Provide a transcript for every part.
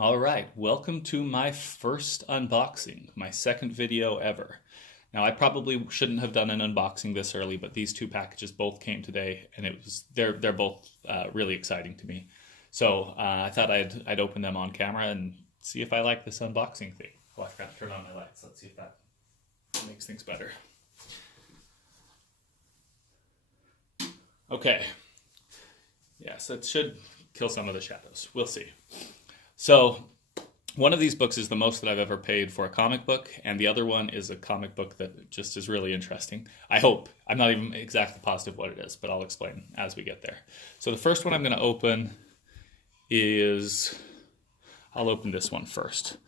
All right, welcome to my first unboxing, my second video ever. Now, I probably shouldn't have done an unboxing this early, but these two packages both came today, and they're both really exciting to me. So I thought I'd open them on camera and see if I like this unboxing thing. Oh, I forgot to turn on my lights. Let's see if that makes things better. Okay. Yes, it should kill some of the shadows. We'll see. So, one of these books is the most that I've ever paid for a comic book, and the other one is a comic book that just is really interesting. I hope. I'm not even exactly positive what it is, but I'll explain as we get there. So the first one I'm going to open is... I'll open this one first.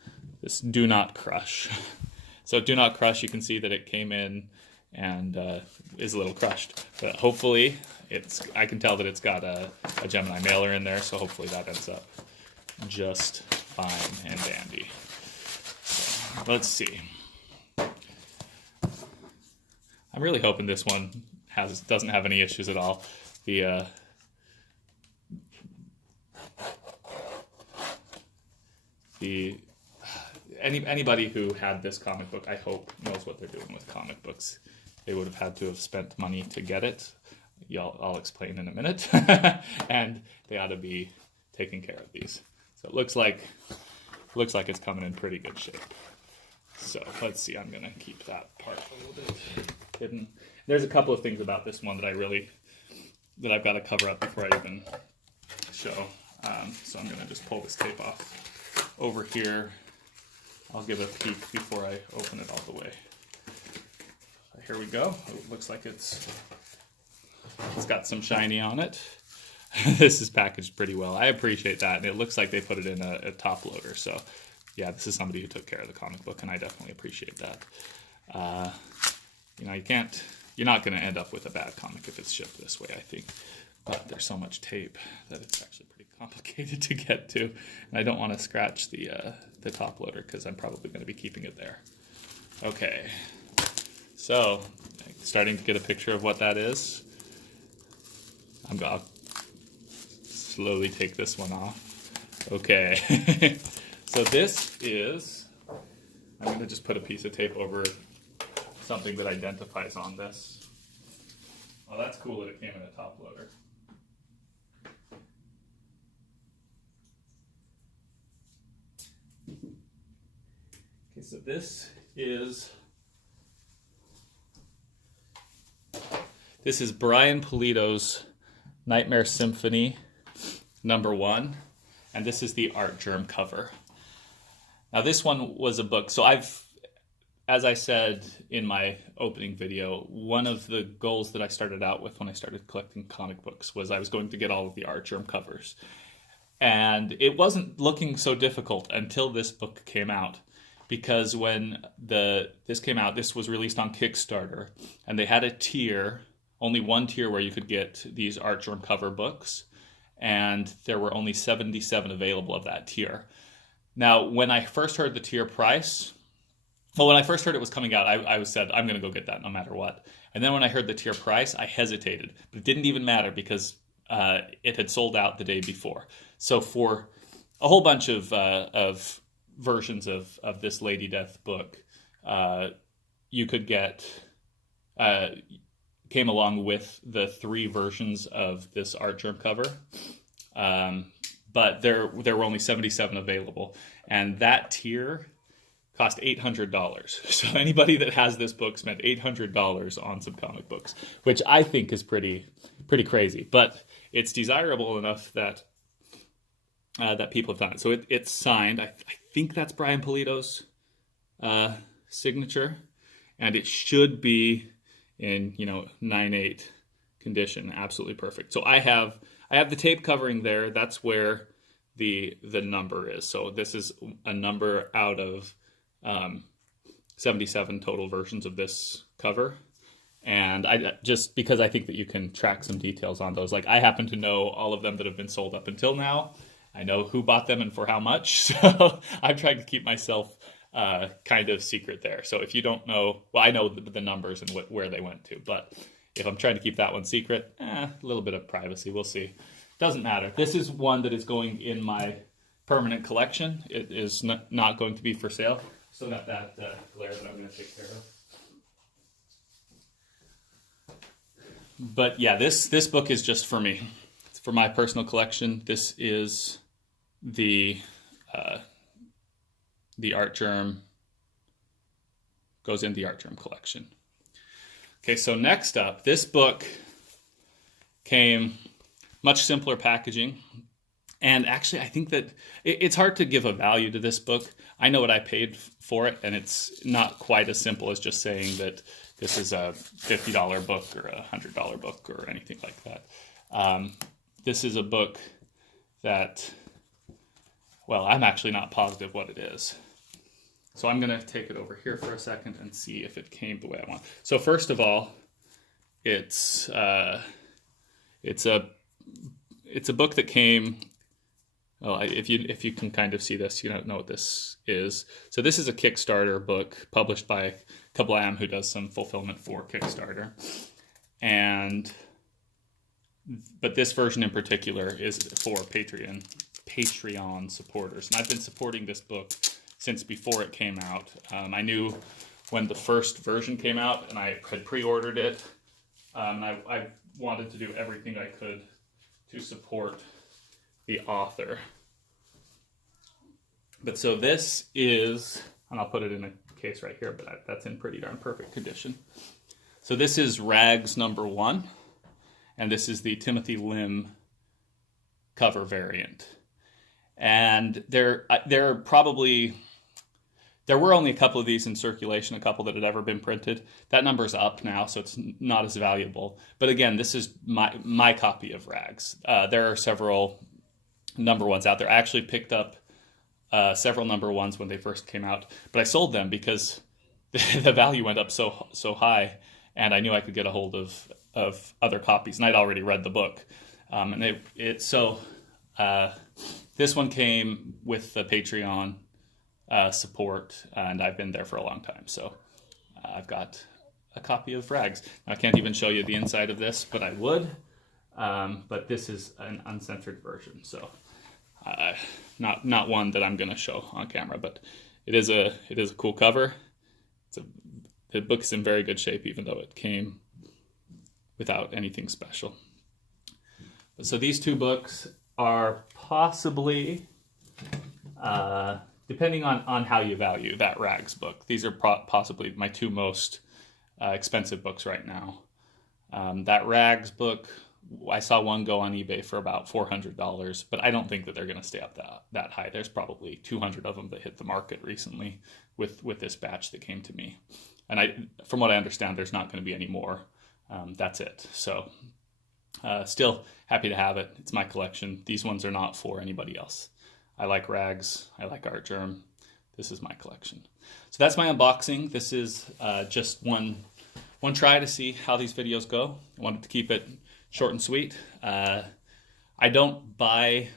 This Do Not Crush. So Do Not Crush, you can see that it came in and is a little crushed. But hopefully, I can tell that it's got a Gemini mailer in there, so hopefully that ends up just fine and dandy. So, let's see. I'm really hoping this one doesn't have any issues at all. Anybody who had this comic book, I hope, knows what they're doing with comic books. They would have had to have spent money to get it. I'll explain in a minute. And they ought to be taking care of these. So it looks like it's coming in pretty good shape. So let's see, I'm gonna keep that part a little bit hidden. There's a couple of things about this one that I've got to cover up before I even show. So I'm gonna just pull this tape off over here. I'll give a peek before I open it all the way. Here we go. It looks like it's got some shiny on it. This is packaged pretty well. I appreciate that, and it looks like they put it in a top loader. So, yeah, this is somebody who took care of the comic book, and I definitely appreciate that. You're not going to end up with a bad comic if it's shipped this way, I think. But there's so much tape that it's actually pretty complicated to get to, and I don't want to scratch the top loader because I'm probably going to be keeping it there. Okay, so starting to get a picture of what that is. I'll slowly take this one off. Okay, so this is, I'm going to just put a piece of tape over something that identifies on this. Well, that's cool that it came in a top loader. Okay, so this is Brian Pulido's Nightmare Symphony #1, and this is the Artgerm cover. Now this one was a book, so as I said in my opening video, one of the goals that I started out with when I started collecting comic books was I was going to get all of the Artgerm covers. And it wasn't looking so difficult until this book came out. Because when this came out, this was released on Kickstarter, and they had a tier, only one tier where you could get these Artgerm cover books, and there were only 77 available of that tier. Now, when I first heard the tier price, when I first heard it was coming out, I said, I'm going to go get that no matter what. And then when I heard the tier price, I hesitated. But it didn't even matter because it had sold out the day before. So for a whole bunch of versions of this Lady Death book, you could get... came along with the 3 versions of this Artgerm cover. But there were only 77 available. And that tier cost $800. So anybody that has this book spent $800 on some comic books, which I think is pretty crazy. But it's desirable enough that people have done it. So it's signed. I think that's Brian Pulido's signature. And it should be in 9/8 condition, absolutely perfect. So I have the tape covering there. That's where the number is. So this is a number out of 77 total versions of this cover. And I just because I think that you can track some details on those. Like I happen to know all of them that have been sold up until now. I know who bought them and for how much. So I'm trying to keep myself kind of secret there. So if you don't know, well, I know the numbers and where they went to, but if I'm trying to keep that one secret, a little bit of privacy, we'll see. Doesn't matter. This is one that is going in my permanent collection. It is not going to be for sale. Still got that glare that I'm going to take care of. But yeah, this book is just for me. It's for my personal collection. This is the Artgerm, goes in the Artgerm collection. Okay, so next up, this book came much simpler packaging. And actually, I think that it's hard to give a value to this book. I know what I paid for it, and it's not quite as simple as just saying that this is a $50 book or a $100 book or anything like that. This is a book that, well, I'm actually not positive what it is. So I'm going to take it over here for a second and see if it came the way I want. So first of all, it's a book that came. Well, if you can kind of see this, you don't know what this is. So this is a Kickstarter book published by Kablam, who does some fulfillment for Kickstarter. But this version in particular is for Patreon supporters. And I've been supporting this book since before it came out. I knew when the first version came out, and I had pre-ordered it. I wanted to do everything I could to support the author. But so this is, and I'll put it in a case right here, but that's in pretty darn perfect condition. So this is Rags #1, and this is the Timothy Lim cover variant. And there were only a couple of these in circulation, a couple that had ever been printed. That number's up now, so it's not as valuable. But again, this is my copy of Rags. There are several #1s out there. I actually picked up several #1s when they first came out, but I sold them because the value went up so high, and I knew I could get a hold of other copies, and I'd already read the book. This one came with the Patreon support, and I've been there for a long time, so I've got a copy of Rags. Now, I can't even show you the inside of this, but I would. But this is an uncensored version, so not one that I'm going to show on camera. But it is a cool cover. The book is in very good shape, even though it came without anything special. So these two books are possibly, depending on how you value that Rags book, these are possibly my two most expensive books right now. That Rags book, I saw one go on eBay for about $400, but I don't think that they're going to stay up that high. There's probably 200 of them that hit the market recently with this batch that came to me. And from what I understand, there's not going to be any more. That's it. So still happy to have it. It's my collection. These ones are not for anybody else. I like Rags. I like Artgerm. This is my collection. So that's my unboxing. This is just one try to see how these videos go. I wanted to keep it short and sweet. I don't buy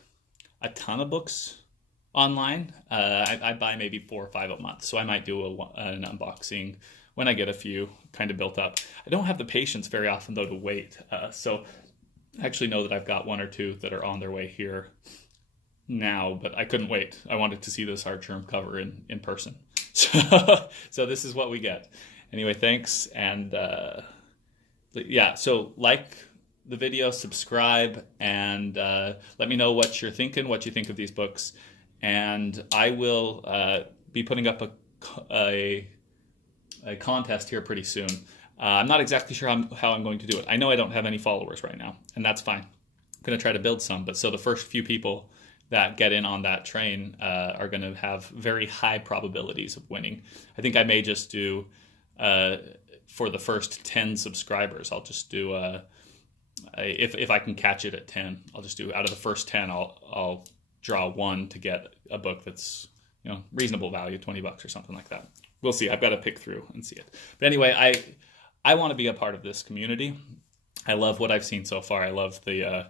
a ton of books online. I buy maybe 4 or 5 a month. So I might do an unboxing when I get a few kind of built up. I don't have the patience very often, though, to wait. So I actually know that I've got 1 or 2 that are on their way here now, but I couldn't wait. I wanted to see this Artgerm cover in person. So this is what we get. Anyway, thanks. And yeah, so like the video, subscribe, and let me know what you're thinking, what you think of these books. And I will be putting up a contest here pretty soon. I'm not exactly sure how I'm going to do it. I know I don't have any followers right now, and that's fine. I'm going to try to build some, but so the first few people that get in on that train are going to have very high probabilities of winning. I think I may just do, for the first 10 subscribers, I'll just do, if I can catch it at 10, I'll just do, out of the first 10, I'll draw 1 to get a book that's, reasonable value, $20 or something like that. We'll see. I've got to pick through and see it. But anyway, I want to be a part of this community. I love what I've seen so far. I love the,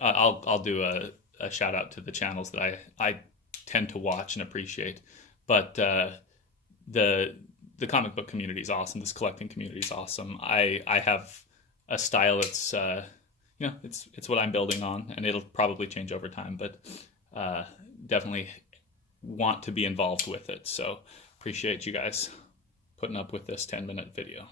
I'll do a shout out to the channels that I tend to watch and appreciate. But the comic book community is awesome. This collecting community is awesome. I have a style that's, it's what I'm building on, and it'll probably change over time. But definitely want to be involved with it. So appreciate you guys putting up with this 10-minute video.